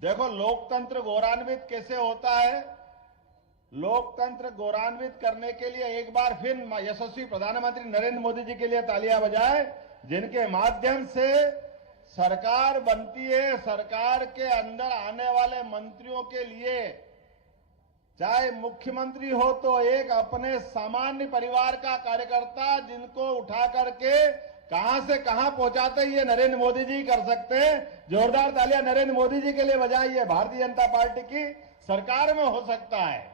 देखो, लोकतंत्र गौरवान्वित कैसे होता है। लोकतंत्र गौरवान्वित करने के लिए एक बार फिर यशस्वी प्रधानमंत्री नरेंद्र मोदी जी के लिए तालियां बजाएं, जिनके माध्यम से सरकार बनती है। सरकार के अंदर आने वाले मंत्रियों के लिए, चाहे मुख्यमंत्री हो तो एक अपने सामान्य परिवार का कार्यकर्ता, जिनको उठा करके कहां से कहां पहुंचाते ये नरेंद्र मोदी जी कर सकते हैं। जोरदार तालियां नरेंद्र मोदी जी के लिए बजाइए। भारतीय जनता पार्टी की सरकार में हो सकता है।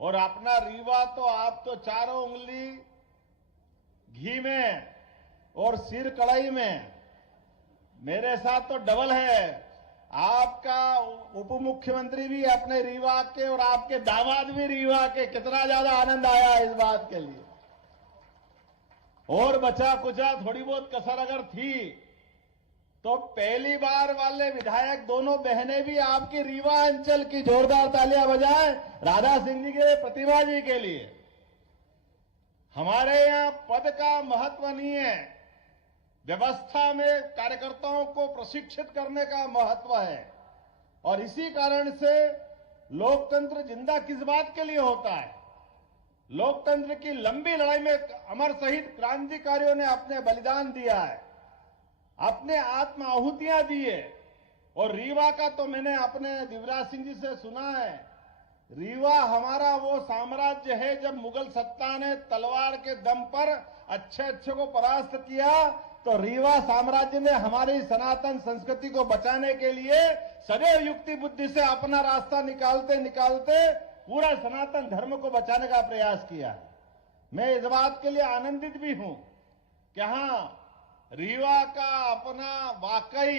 और अपना रीवा तो आप तो चारों उंगली घी में और सिर कढ़ाई में, मेरे साथ तो डबल है। आपका उप मुख्यमंत्री भी अपने रीवा के और आपके दामाद भी रीवा के। कितना ज्यादा आनंद आया इस बात के लिए। और बचा कुचा थोड़ी बहुत कसर अगर थी तो पहली बार वाले विधायक दोनों बहनें भी आपकी रीवा अंचल की। जोरदार तालियां बजाएं राधा सिंह जी के, प्रतिभा जी के लिए। हमारे यहां पद का महत्व नहीं है, व्यवस्था में कार्यकर्ताओं को प्रशिक्षित करने का महत्व है। और इसी कारण से लोकतंत्र जिंदा किस बात के लिए होता है। लोकतंत्र की लंबी लड़ाई में अमर शहीद क्रांतिकारियों ने अपने बलिदान दिया है, अपने आत्म आहुतियां दी है। और रीवा का तो मैंने अपने दिवराज सिंह जी से सुना है। रीवा हमारा वो साम्राज्य है, जब मुगल सत्ता ने तलवार के दम पर अच्छे अच्छे को परास्त किया, तो रीवा साम्राज्य ने हमारी सनातन संस्कृति को बचाने के लिए सदैव युक्ति बुद्धि से अपना रास्ता निकालते निकालते पूरा सनातन धर्म को बचाने का प्रयास किया। मैं इस बात के लिए आनंदित भी हूं कि हां, रीवा का अपना वाकई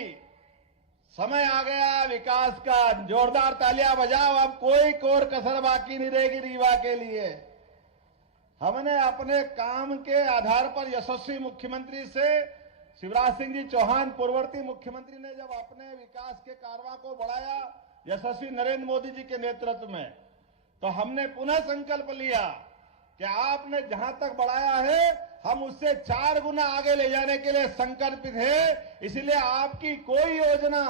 समय आ गया विकास का। जोरदार तालियां बजाओ। अब कोई कोर कसर बाकी नहीं रहेगी रीवा के लिए। हमने अपने काम के आधार पर यशस्वी मुख्यमंत्री से शिवराज सिंह जी चौहान, पूर्ववर्ती मुख्यमंत्री ने जब अपने विकास के कारवां को बढ़ाया यशस्वी नरेंद्र मोदी जी के नेतृत्व में, तो हमने पुनः संकल्प लिया कि आपने जहां तक बढ़ाया है हम उससे 4 गुना आगे ले जाने के लिए संकल्पित है। इसलिए आपकी कोई योजना,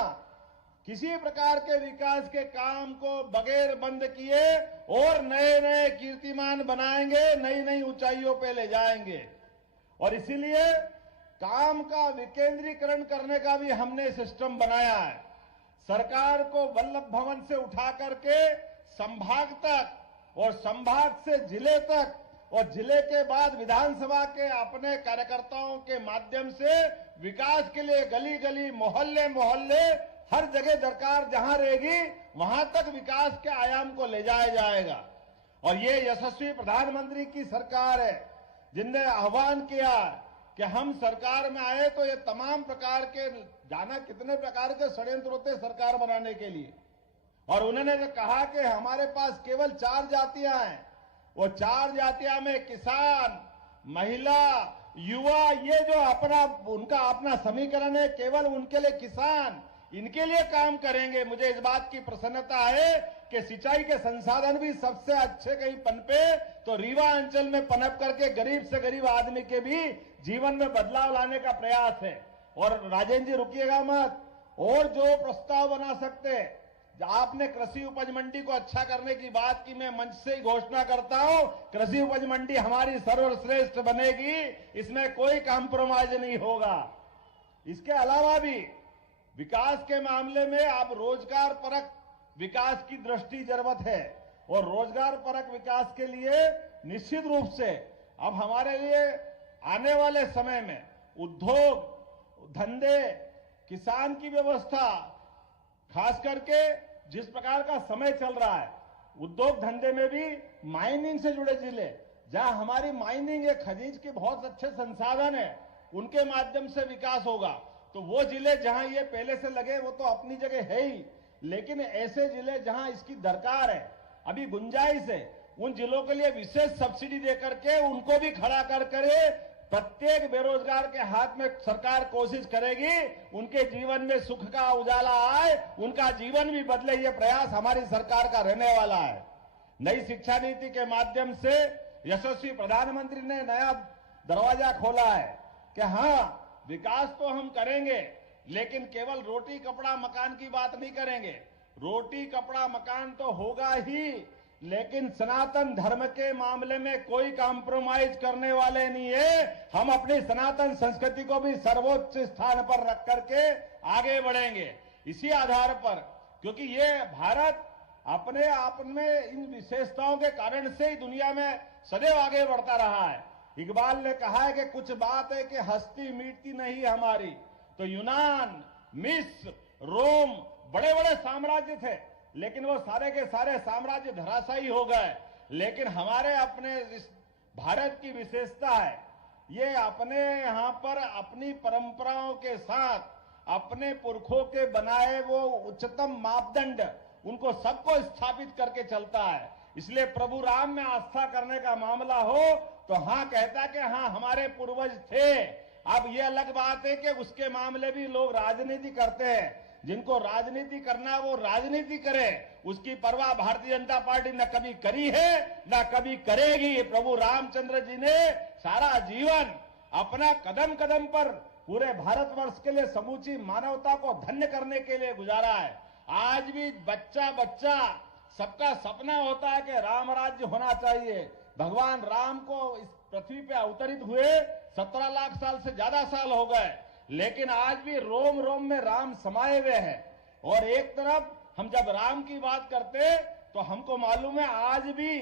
किसी प्रकार के विकास के काम को बगैर बंद किए और नए नए कीर्तिमान बनाएंगे, नई नई ऊंचाइयों पे ले जाएंगे। और इसीलिए काम का विकेंद्रीकरण करने का भी हमने सिस्टम बनाया है। सरकार को वल्लभ भवन से उठा करके संभाग तक और संभाग से जिले तक और जिले के बाद विधानसभा के अपने कार्यकर्ताओं के माध्यम से विकास के लिए गली गली, मोहल्ले मोहल्ले, हर जगह दरकार जहां रहेगी वहां तक विकास के आयाम को ले जाया जाएगा। और ये यशस्वी प्रधानमंत्री की सरकार है, जिनने आह्वान किया कि हम सरकार में आए तो ये तमाम प्रकार के, जाना कितने प्रकार के षड्यंत्र होते सरकार बनाने के लिए। और उन्होंने जो कहा कि हमारे पास केवल 4 जातियां हैं, वो 4 जातियां में किसान, महिला, युवा, ये जो उनका अपना समीकरण है, केवल उनके लिए किसान, इनके लिए काम करेंगे। मुझे इस बात की प्रसन्नता है कि सिंचाई के संसाधन भी सबसे अच्छे कहीं पनपे तो रीवा अंचल में पनप करके गरीब से गरीब आदमी के भी जीवन में बदलाव लाने का प्रयास है। और राजेंद्र जी रुकिएगा मत, और जो प्रस्ताव बना सकते, आपने कृषि उपज मंडी को अच्छा करने की बात की, मैं मंच से ही घोषणा करता हूं, कृषि उपज मंडी हमारी सर्वश्रेष्ठ बनेगी, इसमें कोई कॉम्प्रोमाइज नहीं होगा। इसके अलावा भी विकास के मामले में अब रोजगार परक विकास की दृष्टि जरूरत है। और रोजगार परक विकास के लिए निश्चित रूप से अब हमारे लिए आने वाले समय में उद्योग धंधे, किसान की व्यवस्था, खास करके जिस प्रकार का समय चल रहा है, उद्योग धंधे में भी माइनिंग से जुड़े जिले, जहां हमारी माइनिंग है, खनिज के बहुत अच्छे संसाधन है, उनके माध्यम से विकास होगा। तो वो जिले जहां ये पहले से लगे वो तो अपनी जगह है ही, लेकिन ऐसे जिले जहां इसकी दरकार है, अभी गुंजाइश है, उन जिलों के लिए विशेष सब्सिडी देकर के उनको भी खड़ा कर करे। प्रत्येक बेरोजगार के हाथ में सरकार कोशिश करेगी उनके जीवन में सुख का उजाला आए, उनका जीवन भी बदले, ये प्रयास हमारी सरकार का रहने वाला है। नई शिक्षा नीति के माध्यम से यशस्वी प्रधानमंत्री ने नया दरवाजा खोला है कि हाँ, विकास तो हम करेंगे, लेकिन केवल रोटी कपड़ा मकान की बात नहीं करेंगे। रोटी कपड़ा मकान तो होगा ही, लेकिन सनातन धर्म के मामले में कोई कॉम्प्रोमाइज करने वाले नहीं है। हम अपनी सनातन संस्कृति को भी सर्वोच्च स्थान पर रख करके आगे बढ़ेंगे इसी आधार पर, क्योंकि ये भारत अपने आप में इन विशेषताओं के कारण से ही दुनिया में सदैव आगे बढ़ता रहा है। इकबाल ने कहा है कि कुछ बात है कि हस्ती मिटती नहीं हमारी। तो यूनान, मिस्र, रोम बड़े बड़े साम्राज्य थे, लेकिन वो सारे के सारे साम्राज्य धराशायी हो गए। लेकिन हमारे अपने इस भारत की विशेषता है, ये अपने यहां पर अपनी परंपराओं के साथ अपने पुरखों के बनाए वो उच्चतम मापदंड उनको सबको स्थापित करके चलता है। इसलिए प्रभु राम में आस्था करने का मामला हो तो हाँ कहता कि हाँ हमारे पूर्वज थे। अब ये अलग बात है कि उसके मामले भी लोग राजनीति करते हैं। जिनको राजनीति करना वो राजनीति करे, उसकी परवाह भारतीय जनता पार्टी न कभी करी है न कभी करेगी। प्रभु रामचंद्र जी ने सारा जीवन अपना कदम कदम पर पूरे भारतवर्ष के लिए समूची मानवता को धन्य करने के लिए गुजारा है। आज भी बच्चा बच्चा सबका सपना होता है कि राम राज्य होना चाहिए। भगवान राम को इस पृथ्वी पे अवतरित हुए 17 लाख साल से ज्यादा साल हो गए, लेकिन आज भी रोम रोम में राम समाये हुए हैं। और एक तरफ हम जब राम की बात करते तो हमको मालूम है आज भी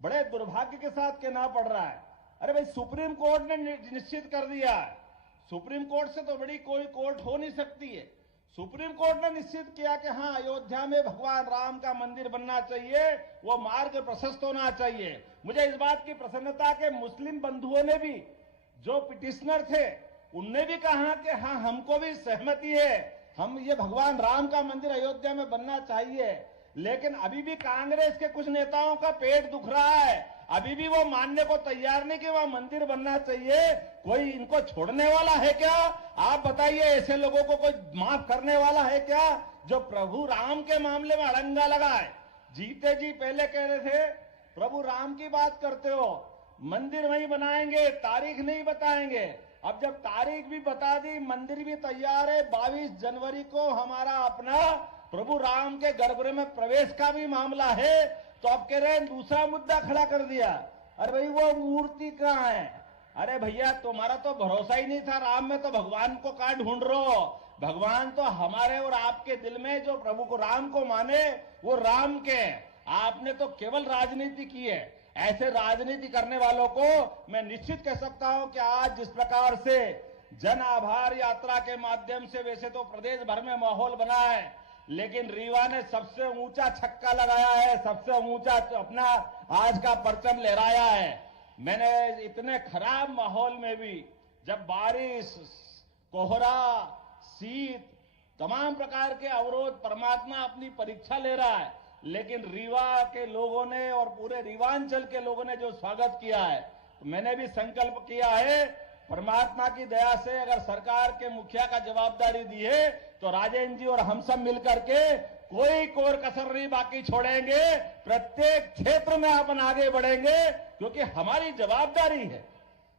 बड़े दुर्भाग्य के साथ कहना पड़ रहा है, अरे भाई सुप्रीम कोर्ट ने निश्चित कर दिया है। सुप्रीम कोर्ट से तो बड़ी कोई कोर्ट हो नहीं सकती है। सुप्रीम कोर्ट ने निश्चित किया कि हाँ अयोध्या में भगवान राम का मंदिर बनना चाहिए, वो मार्ग प्रशस्त होना चाहिए। मुझे इस बात की प्रसन्नता के मुस्लिम बंधुओं ने भी, जो पिटिशनर थे, उनने भी कहा कि हाँ हमको भी सहमति है, हम ये भगवान राम का मंदिर अयोध्या में बनना चाहिए। लेकिन अभी भी कांग्रेस के कुछ नेताओं का पेट दुख रहा है, अभी भी वो मानने को तैयार नहीं कि वहां मंदिर बनना चाहिए। कोई इनको छोड़ने वाला है क्या? आप बताइए, ऐसे लोगों को कोई माफ करने वाला है क्या जो प्रभु राम के मामले में अड़ंगा लगाए? जीते जी पहले कह रहे थे प्रभु राम की बात करते हो, मंदिर वहीं बनाएंगे, तारीख नहीं बताएंगे। अब जब तारीख भी बता दी, मंदिर भी तैयार है, 22 जनवरी को हमारा अपना प्रभु राम के गर्भगृह में प्रवेश का भी मामला है, तो अब कह रहे हैं दूसरा मुद्दा खड़ा कर दिया। अरे भाई वो मूर्ति कहाँ है? अरे भैया तुम्हारा तो भरोसा ही नहीं था राम में, तो भगवान को कहाँ ढूंढ रहे हो? भगवान तो हमारे और आपके दिल में, जो प्रभु को राम को माने वो राम के। आपने तो केवल राजनीति की है। ऐसे राजनीति करने वालों को मैं निश्चित कह सकता हूं कि आज जिस प्रकार से जन आभार यात्रा के माध्यम से वैसे तो प्रदेश भर में माहौल बना है, लेकिन रीवा ने सबसे ऊंचा छक्का लगाया है, सबसे ऊंचा अपना आज का परचम लहराया है। मैंने इतने खराब माहौल में भी, जब बारिश, कोहरा, शीत, तमाम प्रकार के अवरोध, परमात्मा अपनी परीक्षा ले रहा है, लेकिन रीवा के लोगों ने और पूरे रीवांचल के लोगों ने जो स्वागत किया है, तो मैंने भी संकल्प किया है परमात्मा की दया से अगर सरकार के मुखिया का जवाबदारी दी है तो राजेंद्र जी और हम सब मिलकर के कोई कोर कसर नहीं बाकी छोड़ेंगे। प्रत्येक क्षेत्र में अपन आगे बढ़ेंगे, क्योंकि हमारी जवाबदारी है।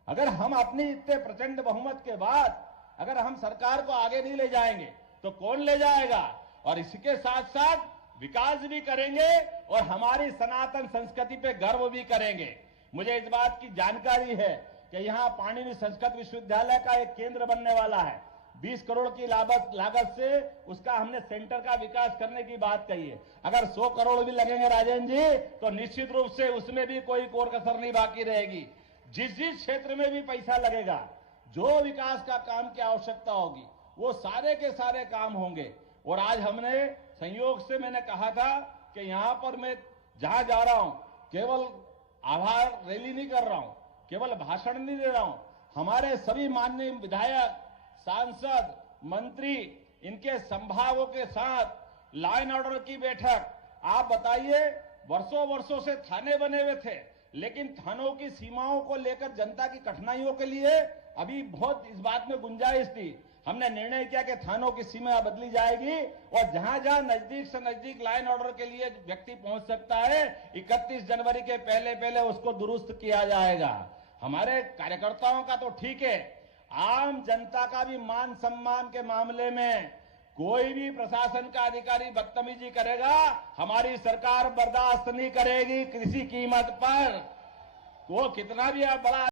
अगर हम अपनी इतने प्रचंड बहुमत के बाद अगर हम सरकार को आगे नहीं ले जाएंगे तो कौन ले जाएगा? और इसके साथ साथ विकास भी करेंगे और हमारी सनातन संस्कृति पे गर्व भी करेंगे। मुझे इस बात की जानकारी है कि यहाँ पाणिनि संस्कृत विश्वविद्यालय का एक केंद्र बनने वाला है। 20 करोड़ की लागत से उसका हमने सेंटर का विकास करने की बात कही है। अगर 100 करोड़ भी लगेंगे राजेंद्र जी, तो निश्चित रूप से उसमें भी कोई कोर कसर नहीं बाकी रहेगी। जिस जिस क्षेत्र में भी पैसा लगेगा, जो विकास का काम की आवश्यकता होगी, वो सारे के सारे काम होंगे। और आज हमने संयोग से, मैंने कहा था कि यहां पर मैं जहां जा रहा हूं केवल आभार रैली नहीं कर रहा हूं, केवल भाषण नहीं दे रहा हूं। हमारे सभी माननीय विधायक, सांसद, मंत्री, इनके संभागों के साथ लाइन ऑर्डर की बैठक। आप बताइए, वर्षों वर्षों से थाने बने हुए थे, लेकिन थानों की सीमाओं को लेकर जनता की कठिनाइयों के लिए अभी बहुत इस बात में गुंजाइश थी। हमने निर्णय किया कि थानों की सीमा बदली जाएगी और जहां जहां नजदीक से नजदीक लाइन ऑर्डर के लिए व्यक्ति पहुंच सकता है, 31 जनवरी के पहले पहले उसको दुरुस्त किया जाएगा। हमारे कार्यकर्ताओं का तो ठीक है, आम जनता का भी मान सम्मान के मामले में कोई भी प्रशासन का अधिकारी बदतमीजी करेगा, हमारी सरकार बर्दाश्त नहीं करेगी किसी कीमत पर। वो कितना भी आप बड़ा